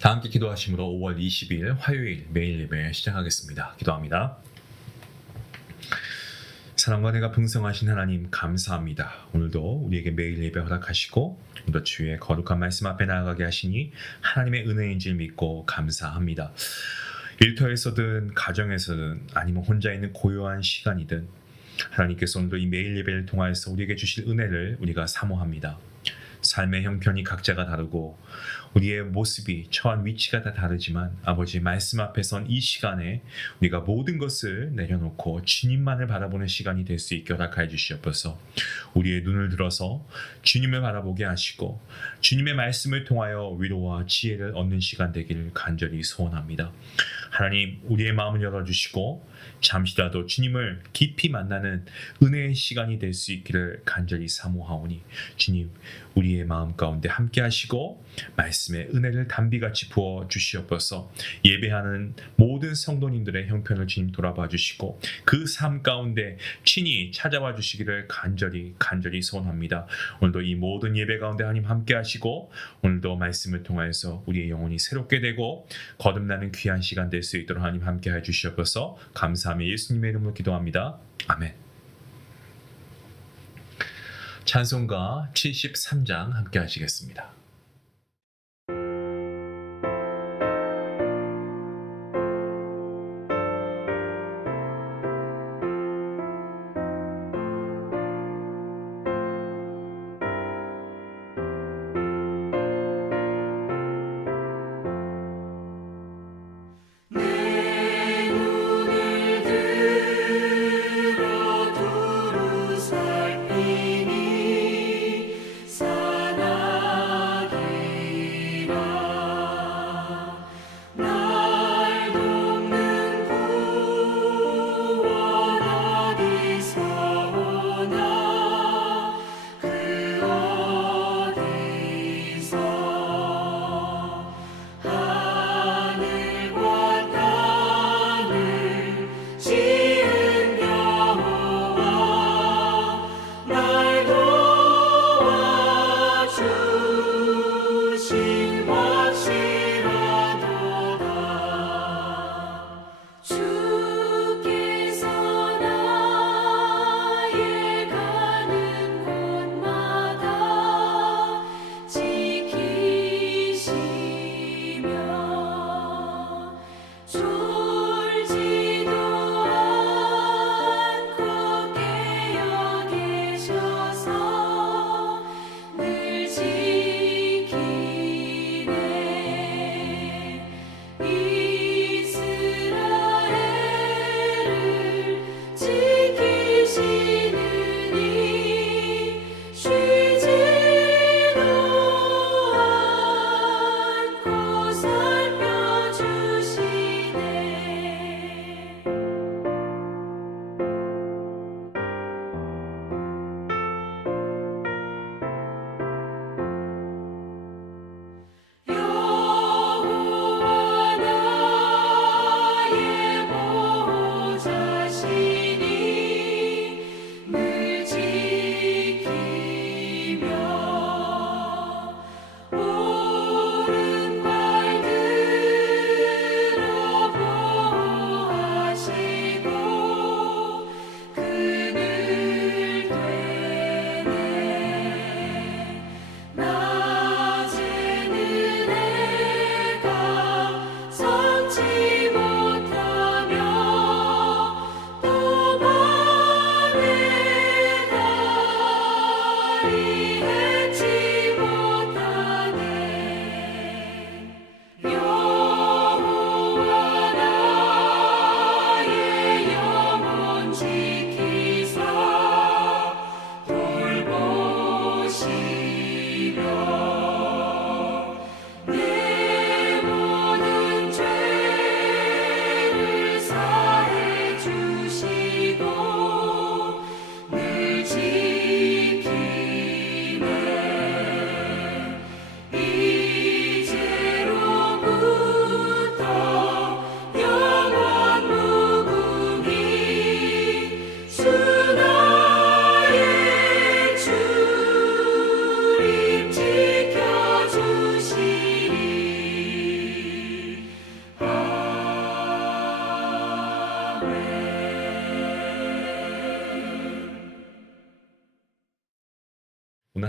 다 함께 기도하심으로 5월 20일 화요일 매일 예배 시작하겠습니다. 기도합니다. 사랑과 내가 풍성하신 하나님 감사합니다. 오늘도 우리에게 매일 예배 허락하시고 오늘도 주의 거룩한 말씀 앞에 나아가게 하시니 하나님의 은혜인 줄 믿고 감사합니다. 일터에서든 가정에서든 아니면 혼자 있는 고요한 시간이든 하나님께서 오늘도 이 매일 예배를 통하여서 우리에게 주실 은혜를 우리가 사모합니다. 삶의 형편이 각자가 다르고 우리의 모습이 처한 위치가 다 다르지만 아버지 말씀 앞에 선 이 시간에 우리가 모든 것을 내려놓고 주님만을 바라보는 시간이 될 수 있게 허락하여 주시옵소서. 우리의 눈을 들어서 주님을 바라보게 하시고 주님의 말씀을 통하여 위로와 지혜를 얻는 시간 되기를 간절히 소원합니다. 하나님 우리의 마음을 열어주시고 잠시라도 주님을 깊이 만나는 은혜의 시간이 될 수 있기를 간절히 사모하오니 주님 우리의 마음 가운데 함께 하시고 말씀의 은혜를 담비같이 부어 주시옵소서. 예배하는 모든 성도님들의 형편을 주님 돌아봐 주시고 그 삶 가운데 친히 찾아와 주시기를 간절히 소원합니다. 오늘도 이 모든 예배 가운데 하나님 함께 하시고 오늘도 말씀을 통하여서 우리의 영혼이 새롭게 되고 거듭나는 귀한 시간 될 수 있도록 하나님 함께 해 주시옵소서. 감사하며 예수님의 이름으로 기도합니다. 아멘. 찬송가 73장 함께 하시겠습니다. 살피니 사랑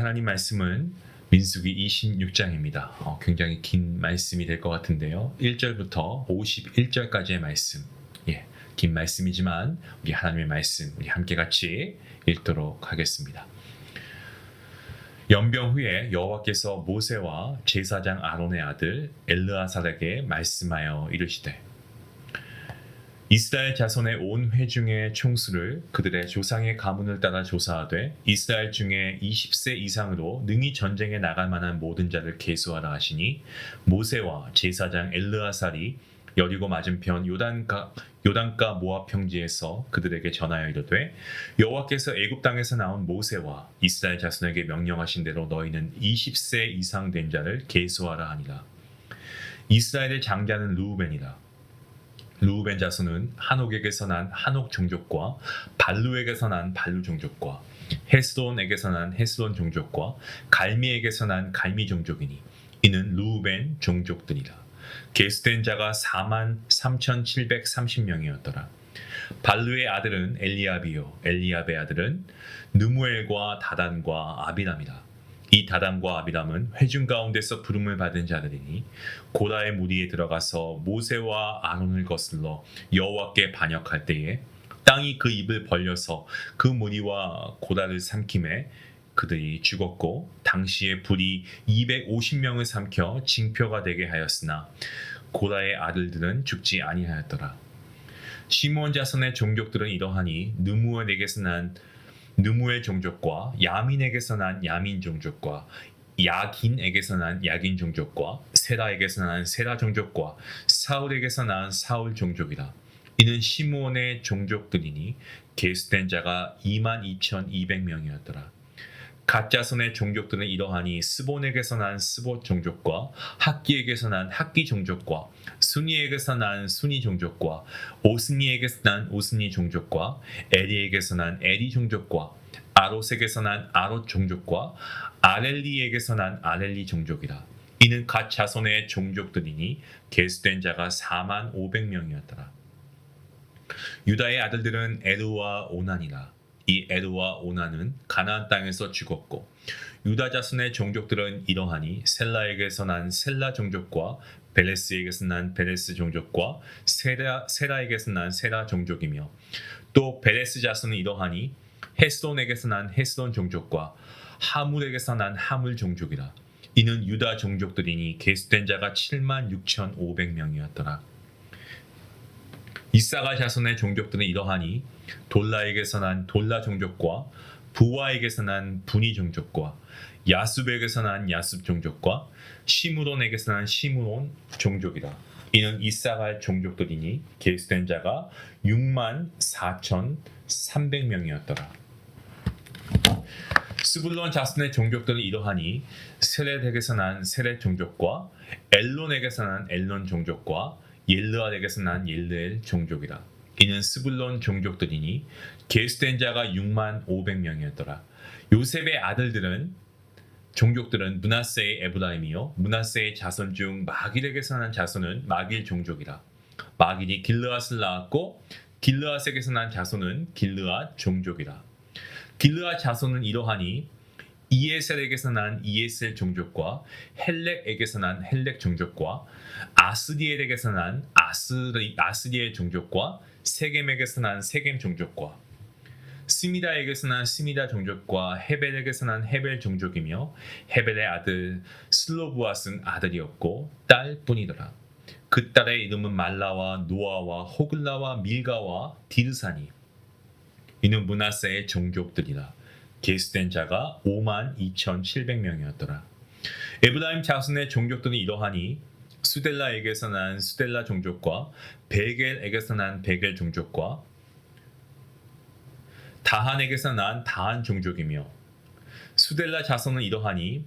하나님 말씀은 민수기 26장입니다. 굉장히 긴 말씀이 될 것 같은데요. 1절부터 51절까지의 말씀. 긴 말씀이지만 우리 하나님의 말씀 우리 함께 같이 읽도록 하겠습니다. 연병 후에 여호와께서 모세와 제사장 아론의 아들 엘르아살에게 말씀하여 이르시되 이스라엘 자손의 온 회중의 총수를 그들의 조상의 가문을 따라 조사하되 이스라엘 중에 20세 이상으로 능히 전쟁에 나갈 만한 모든 자를 계수하라 하시니 모세와 제사장 엘르아살이 여리고 맞은편 요단가 모압 평지에서 그들에게 전하여 이르되 여호와께서 애굽 땅에서 나온 모세와 이스라엘 자손에게 명령하신 대로 너희는 20세 이상 된 자를 계수하라 하니라. 이스라엘의 장자는 르우벤이라. 르우벤 자손은 한옥에게서 난 한옥 종족과 발루에게서 난 발루 종족과 헤스론에게서 난 헤스론 종족과 갈미에게서 난 갈미 종족이니 이는 르우벤 종족들이라. 계수된 자가 43,730명이었더라. 발루의 아들은 엘리압이요 엘리압의 아들은 느무엘과 다단과 아비람이라. 이 다단과 아비람은 회중 가운데서 부름을 받은 자들이니 고라의 무리에 들어가서 모세와 아론을 거슬러 여호와께 반역할 때에 땅이 그 입을 벌려서 그 무리와 고라를 삼킴에 그들이 죽었고 당시에 불이 250명을 삼켜 징표가 되게 하였으나 고라의 아들들은 죽지 아니하였더라. 시므온 자손의 종족들은 이러하니 느무엘에게서 난 느무엘 종족과 야민에게서 난 야민 종족과 야긴에게서 난 야긴 종족과 세라에게서 난 세라 종족과 사울에게서 난 사울 종족이라. 이는 시므온의 종족들이니 계수된 자가 22,200명이었더라. 갓 자손의 종족들은 이러하니 스본에게서 난 스봇 종족과 학기에게서 난 학기 종족과 순이에게서 난 순이 종족과 오스니에게서 난 오스니 종족과 에리에게서 난 에리 종족과 아롯에게서 난 아롯 종족과 아렐리에게서 난 아렐리 종족이라. 이는 갓 자손의 종족들이니 계수된 자가 45,500명이었더라. 유다의 아들들은 에르와 오난이라. 이 에르와 오난은 가나안 땅에서 죽었고 유다 자손의 종족들은 이러하니 셀라에게서 난 셀라 종족과 벨레스에게서 난 벨레스 종족과 세라에게서 난 세라 종족이며 또 벨레스 자손은 이러하니 헤스론에게서 난 헤스론 종족과 하물에게서 난 하물 종족이라. 이는 유다 종족들이니 계수된 자가 76,500명이었더라. 이사가 자손의 종족들은 이러하니 돌라에게서 난 돌라 종족과 부와에게서 난 분이 종족과 야숲에게서 난 야숲 종족과 시므론에게서 난 시므론 종족이라. 이는 이사갈 종족들이니 계수된 자가 64,300명이었더라. 스불론 자손의 종족들은 이러하니 세렛에게서 난 세렛 종족과 엘론에게서 난 엘론 종족과 옐르알에게서 난 옐르엘 종족이라. 이는 스불론 종족들이니 계수된 자가 65,000명이었더라. 요셉의 아들들은 종족들은 므낫세의 에브라임이요 므낫세의 자손 중 마길에게서 난 자손은 마길 종족이라. 마길이 길르앗을 낳았고 길르앗에게서 난 자손은 길르앗 종족이라. 길르앗 자손은 이러하니 이에셀에게서 난 이에셀 종족과 헬렉에게서 난 헬렉 종족과 아스리엘에게서 난 아스리엘 종족과 세겜에게서 난 세겜 종족과 스미다에게서 난 스미다 종족과 헤벨에게서 난 헤벨 종족이며 헤벨의 아들 슬로브앗은 아들이었고 딸뿐이더라. 그 딸의 이름은 말라와 노아와 호글라와 밀가와 디르사니. 이는 므낫세의 종족들이라. 계수된 자가 52,700명이었더라. 에브라임 자손의 종족들은 이러하니 수델라에게서 난 수델라 종족과 베겔에게서 난 베겔 종족과 다한에게서 난 다한 종족이며 수델라 자손은 이러하니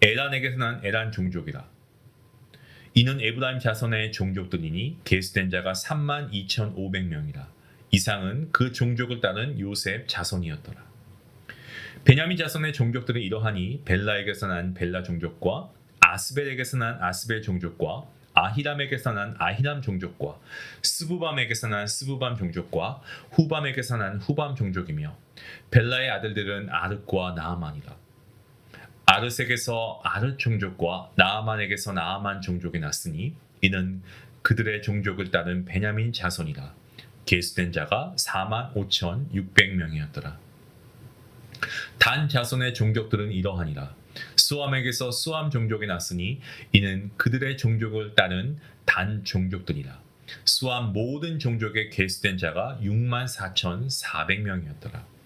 에란에게서 난 에란 종족이라. 이는 에브라임 자손의 종족들이니 계수된 자가 32,500명이라. 이상은 그 종족을 따른 요셉 자손이었더라. 베냐민 자손의 종족들은 이러하니 벨라에게서 난 벨라 종족과 아스벨에게서 난 아스벨 종족과 아히람에게서 난 아히람 종족과 스부밤에게서 난 스부밤 종족과 후밤에게서 난 후밤 종족이며 벨라의 아들들은 아르과 나아만이라. 아르색에서 아르 종족과 나아만에게서 나아만 종족이 났으니 이는 그들의 종족을 따른 베냐민 자손이라. 계수된 자가 45,600명이었더라. 단 자손의 종족들은 이러하니라. 수암에게서 수암 종족이 났으니 이는 그들의 종족을 따른 단 종족들이라. 수암 모든 종족의 계수된 자가 64,400명이었더라.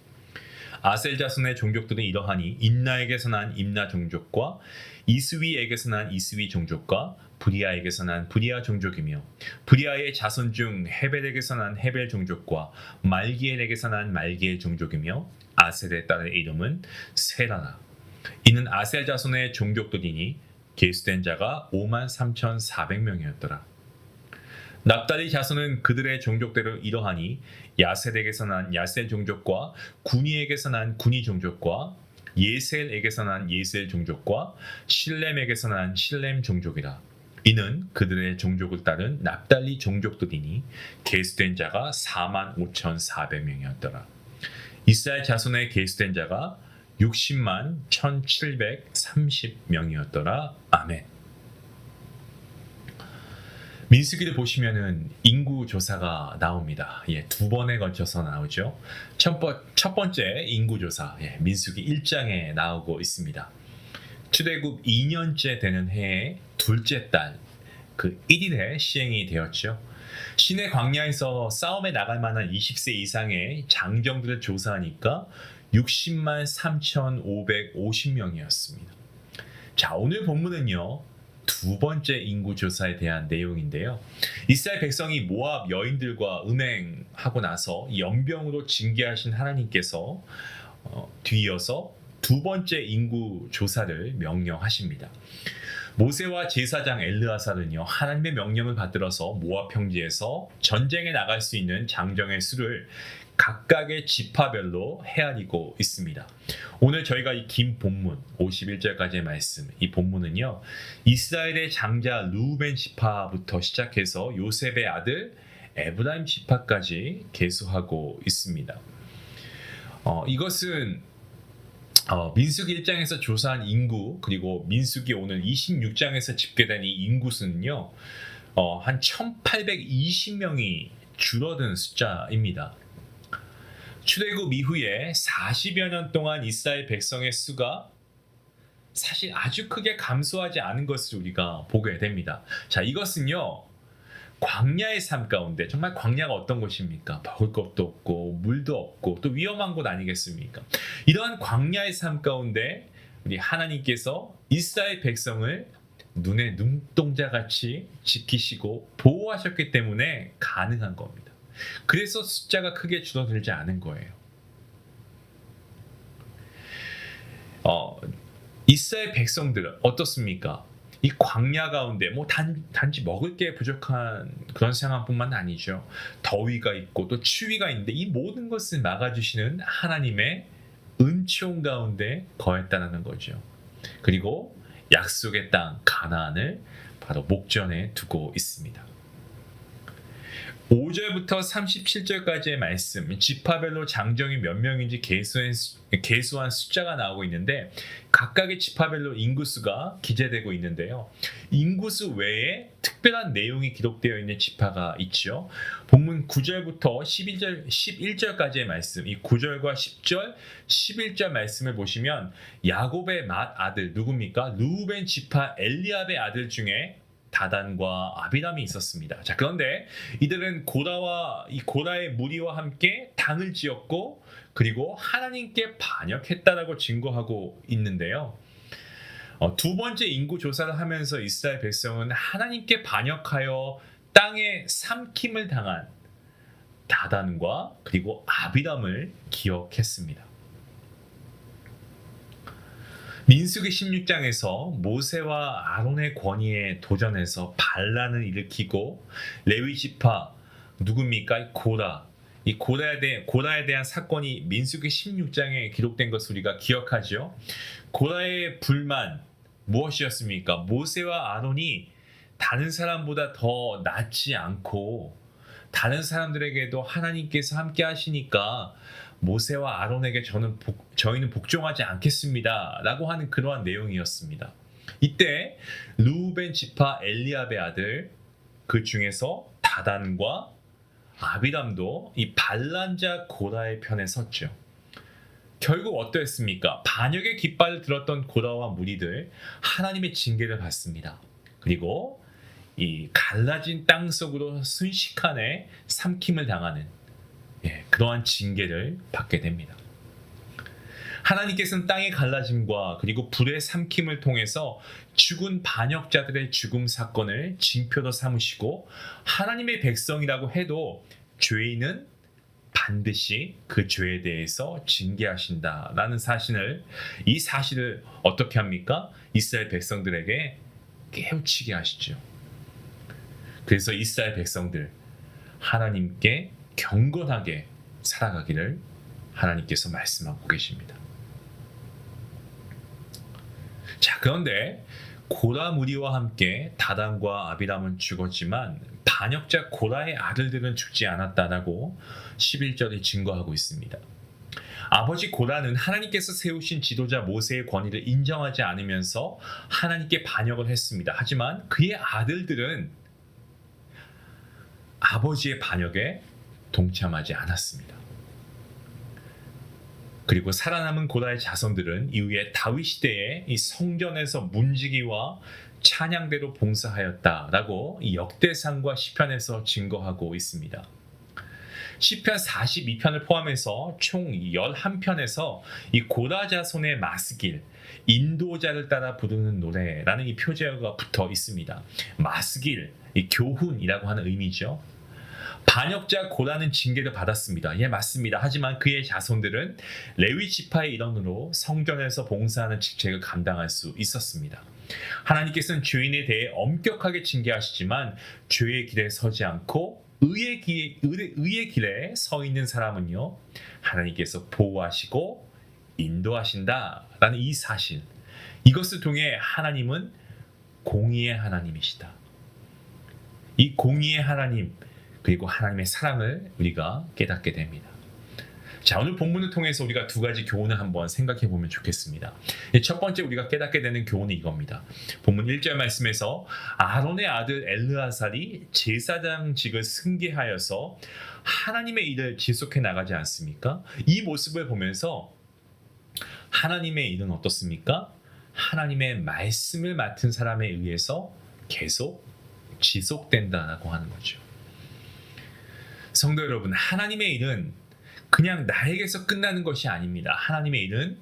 아셀 자손의 종족들은 이러하니 임나에게서 난 임나 종족과 이스위에게서 난 이스위 종족과 브리아에게서 난 브리아 종족이며 브리아의 자손 중 헤벨에게서 난 헤벨 종족과 말기엘에게서 난 말기엘 종족이며 아셀의 딸의 이름은 세라라. 이는 아셀 자손의 종족들이니 계수된 자가 53,400명이었더라. 납달리 자손은 그들의 종족대로 이러하니 야셀에게서 난 야셀 종족과 구니에게서 난 구니 종족과 예셀에게서 난 예셀 종족과 실렘에게서 난 실렘 종족이라. 이는 그들의 종족을 따른 납달리 종족들이니 계수된 자가 45,400명이었더라. 이스라엘 자손의 계수된 자가 60만 1,730명이었더라. 아멘. 민수기를 보시면은 인구 조사가 나옵니다. 두 번에 걸쳐서 나오죠. 첫 번째 인구 조사, 민수기 1장에 나오고 있습니다. 출애굽 2년째 되는 해의 둘째 달, 그 1일에 시행이 되었죠. 시내 광야에서 싸움에 나갈 만한 20세 이상의 장정들을 조사하니까 60만 3,550명이었습니다. 자, 오늘 본문은요. 두 번째 인구 조사에 대한 내용인데요. 이스라엘 백성이 모압 여인들과 음행하고 나서 연병으로 징계하신 하나님께서 뒤이어서 두 번째 인구 조사를 명령하십니다. 모세와 제사장 엘르아살은요, 하나님의 명령을 받들어서 모압 평지에서 전쟁에 나갈 수 있는 장정의 수를 각각의 지파별로 헤아리고 있습니다. 오늘 저희가 이 긴 본문 51절까지의 말씀, 이 본문은요, 이스라엘의 장자 르우벤 지파부터 시작해서 요셉의 아들 에브라임 지파까지 계수하고 있습니다. 이것은 민수기 1장에서 조사한 인구, 그리고 민수기 오늘 26장에서 집계된 이 인구수는요, 한 1,820명이 줄어든 숫자입니다. 출애굽 이후에 40여 년 동안 이스라엘 백성의 수가 사실 아주 크게 감소하지 않은 것을 우리가 보게 됩니다. 자, 이것은요, 광야의 삶 가운데, 정말 광야가 어떤 곳입니까? 먹을 것도 없고 물도 없고 또 위험한 곳 아니겠습니까? 이러한 광야의 삶 가운데 우리 하나님께서 이스라엘 백성을 눈에 눈동자같이 지키시고 보호하셨기 때문에 가능한 겁니다. 그래서 숫자가 크게 줄어들지 않은 거예요. 이스라엘 백성들 어떻습니까? 이 광야 가운데 단지 먹을 게 부족한 그런 상황뿐만 아니죠. 더위가 있고 또 추위가 있는데 이 모든 것을 막아주시는 하나님의 은총 가운데 거했다는 거죠. 그리고 약속의 땅 가나안을 바로 목전에 두고 있습니다. 5절부터 37절까지의 말씀, 지파별로 장정이 몇 명인지 계수한 숫자가 나오고 있는데 각각의 지파별로 인구수가 기재되고 있는데요. 인구수 외에 특별한 내용이 기록되어 있는 지파가 있죠. 본문 9절부터 11절까지의 말씀, 이 9절과 10절, 11절 말씀을 보시면 야곱의 맏 아들 누굽니까? 르우벤 지파 엘리압의 아들 중에 다단과 아비람이 있었습니다. 자, 그런데 이들은 고라의 무리와 함께 당을 지었고 그리고 하나님께 반역했다라고 증거하고 있는데요. 두 번째 인구 조사를 하면서 이스라엘 백성은 하나님께 반역하여 땅에 삼킴을 당한 다단과 그리고 아비람을 기억했습니다. 민수기 16장에서 모세와 아론의 권위에 도전해서 반란을 일으키고 레위 지파 누굽니까? 고라. 이 고라에 대한 사건이 민수기 16장에 기록된 것을 우리가 기억하죠. 고라의 불만 무엇이었습니까? 모세와 아론이 다른 사람보다 더 낫지 않고 다른 사람들에게도 하나님께서 함께 하시니까 모세와 아론에게 저희는 복종하지 않겠습니다 라고 하는 그러한 내용이었습니다. 이때 르우벤 지파 엘리압의 아들 그 중에서 다단과 아비람도 이 반란자 고라의 편에 섰죠. 결국 어떠했습니까? 반역의 깃발을 들었던 고라와 무리들 하나님의 징계를 받습니다. 그리고 이 갈라진 땅 속으로 순식간에 삼킴을 당하는 그러한 징계를 받게 됩니다. 하나님께서는 땅의 갈라짐과 그리고 불의 삼킴을 통해서 죽은 반역자들의 죽음 사건을 징표로 삼으시고 하나님의 백성이라고 해도 죄인은 반드시 그 죄에 대해서 징계하신다라는 이 사실을 어떻게 합니까? 이스라엘 백성들에게 깨우치게 하시죠. 그래서 이스라엘 백성들 하나님께 경건하게 살아가기를 하나님께서 말씀하고 계십니다. 자, 그런데 고라 무리와 함께 다단과 아비람은 죽었지만 반역자 고라의 아들들은 죽지 않았다라고 11절이 증거하고 있습니다. 아버지 고라는 하나님께서 세우신 지도자 모세의 권위를 인정하지 않으면서 하나님께 반역을 했습니다. 하지만 그의 아들들은 아버지의 반역에 동참하지 않았습니다. 그리고 살아남은 고라의 자손들은 이후에 다윗 시대에 이 성전에서 문지기와 찬양대로 봉사하였다라고 이 역대상과 시편에서 증거하고 있습니다. 시편 42편을 포함해서 총 11편에서 이 고라 자손의 마스길, 인도자를 따라 부르는 노래라는 이 표제어가 붙어 있습니다. 마스길, 이 교훈이라고 하는 의미죠. 반역자 고라는 징계를 받았습니다. 예, 맞습니다. 하지만 그의 자손들은 레위 지파의 일원으로 성전에서 봉사하는 직책을 감당할 수 있었습니다. 하나님께서는 죄인에 대해 엄격하게 징계하시지만 죄의 길에 서지 않고 의의 길에 서 있는 사람은요, 하나님께서 보호하시고 인도하신다라는 이 사실, 이것을 통해 하나님은 공의의 하나님이시다. 이 공의의 하나님 그리고 하나님의 사랑을 우리가 깨닫게 됩니다. 자, 오늘 본문을 통해서 우리가 두 가지 교훈을 한번 생각해 보면 좋겠습니다. 첫 번째 우리가 깨닫게 되는 교훈이 이겁니다. 본문 1절 말씀에서 아론의 아들 엘르아살이 제사장직을 승계하여서 하나님의 일을 지속해 나가지 않습니까? 이 모습을 보면서 하나님의 일은 어떻습니까? 하나님의 말씀을 맡은 사람에 의해서 계속 지속된다라고 하는 거죠. 성도 여러분, 하나님의 일은 그냥 나에게서 끝나는 것이 아닙니다. 하나님의 일은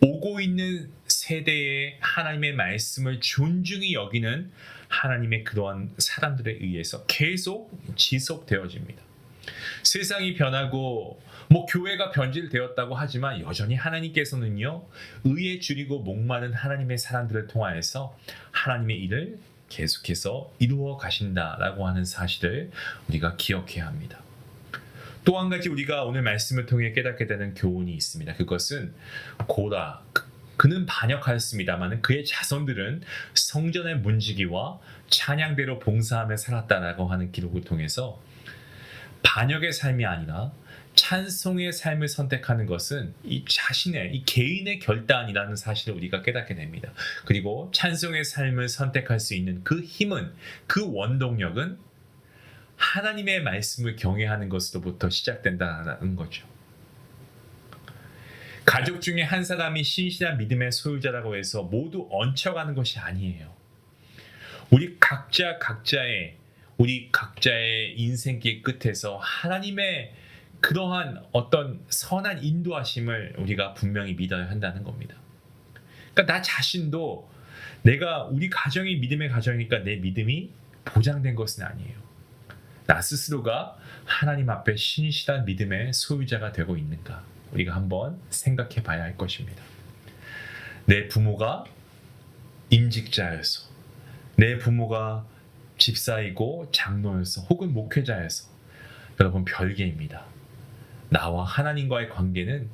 오고 있는 세대에 하나님의 말씀을 존중히 여기는 하나님의 그러한 사람들에 의해서 계속 지속되어집니다. 세상이 변하고 교회가 변질되었다고 하지만 여전히 하나님께서는요, 의에 줄이고 목마른 하나님의 사람들을 통하여서 하나님의 일을 계속해서 이루어 가신다라고 하는 사실을 우리가 기억해야 합니다. 또 한 가지 우리가 오늘 말씀을 통해 깨닫게 되는 교훈이 있습니다. 그것은 고라, 그는 반역하였습니다만 그의 자손들은 성전의 문지기와 찬양대로 봉사하며 살았다라고 하는 기록을 통해서 반역의 삶이 아니라 찬송의 삶을 선택하는 것은 이 개인의 결단이라는 사실을 우리가 깨닫게 됩니다. 그리고 찬송의 삶을 선택할 수 있는 그 힘은, 그 원동력은 하나님의 말씀을 경외하는 것으로부터 시작된다는 거죠. 가족 중에 한 사람이 신실한 믿음의 소유자라고 해서 모두 얹혀가는 것이 아니에요. 우리 각자의 인생길 끝에서 하나님의 그러한 어떤 선한 인도하심을 우리가 분명히 믿어야 한다는 겁니다. 그러니까 나 자신도 우리 가정이 믿음의 가정이니까 내 믿음이 보장된 것은 아니에요. 나 스스로가 하나님 앞에 신실한 믿음의 소유자가 되고 있는가, 우리가 한번 생각해 봐야 할 것입니다. 내 부모가 임직자여서, 내 부모가 집사이고 장로여서 혹은 목회자여서 여러분 별개입니다. 나와 하나님과의 관계는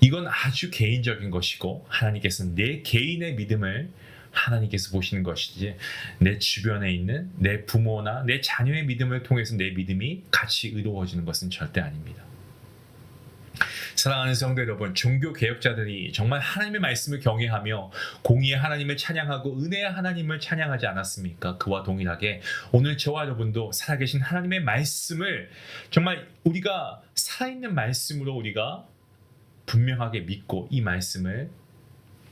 이건 아주 개인적인 것이고 하나님께서는 내 개인의 믿음을 하나님께서 보시는 것이지 내 주변에 있는 내 부모나 내 자녀의 믿음을 통해서 내 믿음이 같이 이루어지는 것은 절대 아닙니다. 사랑하는 성도 여러분, 종교 개혁자들이 정말 하나님의 말씀을 경외하며 공의의 하나님을 찬양하고 은혜의 하나님을 찬양하지 않았습니까? 그와 동일하게 오늘 저와 여러분도 살아계신 하나님의 말씀을 정말 우리가 살아있는 말씀으로 우리가 분명하게 믿고 이 말씀을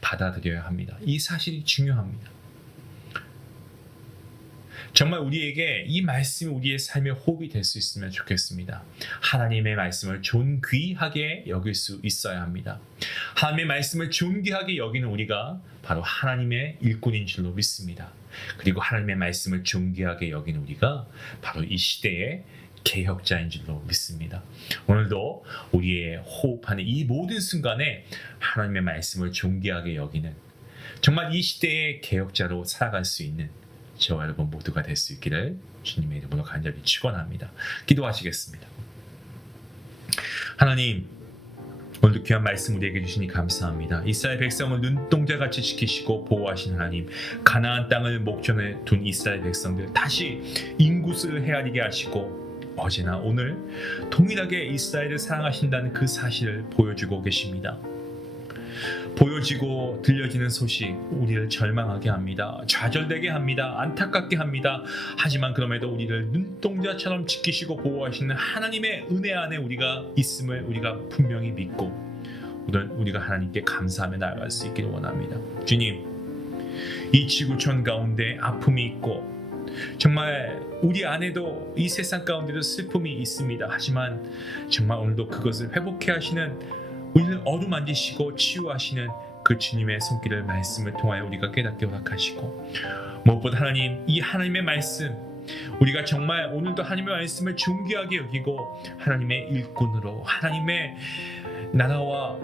받아들여야 합니다. 이 사실이 중요합니다. 정말 우리에게 이 말씀이 우리의 삶의 호흡이 될 수 있으면 좋겠습니다. 하나님의 말씀을 존귀하게 여길 수 있어야 합니다. 하나님의 말씀을 존귀하게 여기는 우리가 바로 하나님의 일꾼인 줄로 믿습니다. 그리고 하나님의 말씀을 존귀하게 여기는 우리가 바로 이 시대의 개혁자인 줄로 믿습니다. 오늘도 우리의 호흡하는 이 모든 순간에 하나님의 말씀을 존귀하게 여기는 정말 이 시대의 개혁자로 살아갈 수 있는 저와 여러분 모두가 될 수 있기를 주님의 이름으로 간절히 축원합니다. 기도하시겠습니다. 하나님, 오늘도 귀한 말씀 우리에게 주시니 감사합니다. 이스라엘 백성을 눈동자같이 지키시고 보호하신 하나님, 가나안 땅을 목전에 둔 이스라엘 백성들 다시 인구수를 헤아리게 하시고 어제나 오늘 동일하게 이스라엘을 사랑하신다는 그 사실을 보여주고 계십니다. 보여지고 들려지는 소식 우리를 절망하게 합니다. 좌절되게 합니다. 안타깝게 합니다. 하지만 그럼에도 우리를 눈동자처럼 지키시고 보호하시는 하나님의 은혜 안에 우리가 있음을 우리가 분명히 믿고 오늘 우리가 하나님께 감사하며 나아갈 수 있기를 원합니다. 주님, 이 지구촌 가운데 아픔이 있고 정말 우리 안에도 이 세상 가운데도 슬픔이 있습니다. 하지만 정말 오늘도 그것을 회복해 하시는 우리를 어루만지시고 치유하시는 그 주님의 손길을 말씀을 통하여 우리가 깨닫게 허락하시고 무엇보다 하나님, 이 하나님의 말씀 우리가 정말 오늘도 하나님의 말씀을 존귀하게 여기고 하나님의 일꾼으로 하나님의 나라와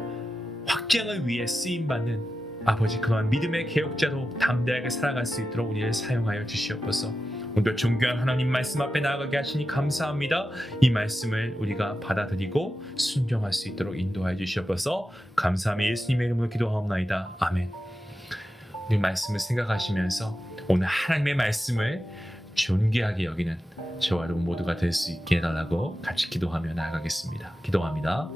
확장을 위해 쓰임받는 아버지 그러한 믿음의 개혁자로 담대하게 살아갈 수 있도록 우리를 사용하여 주시옵소서. 오늘도 존귀한 하나님 말씀 앞에 나아가게 하시니 감사합니다. 이 말씀을 우리가 받아들이고 순종할 수 있도록 인도하여 주시옵소서. 감사하며 예수님의 이름으로 기도하옵나이다. 아멘. 이 말씀을 생각하시면서 오늘 하나님의 말씀을 존귀하게 여기는 저와 여러분 모두가 될 수 있게 해달라고 같이 기도하며 나아가겠습니다. 기도합니다.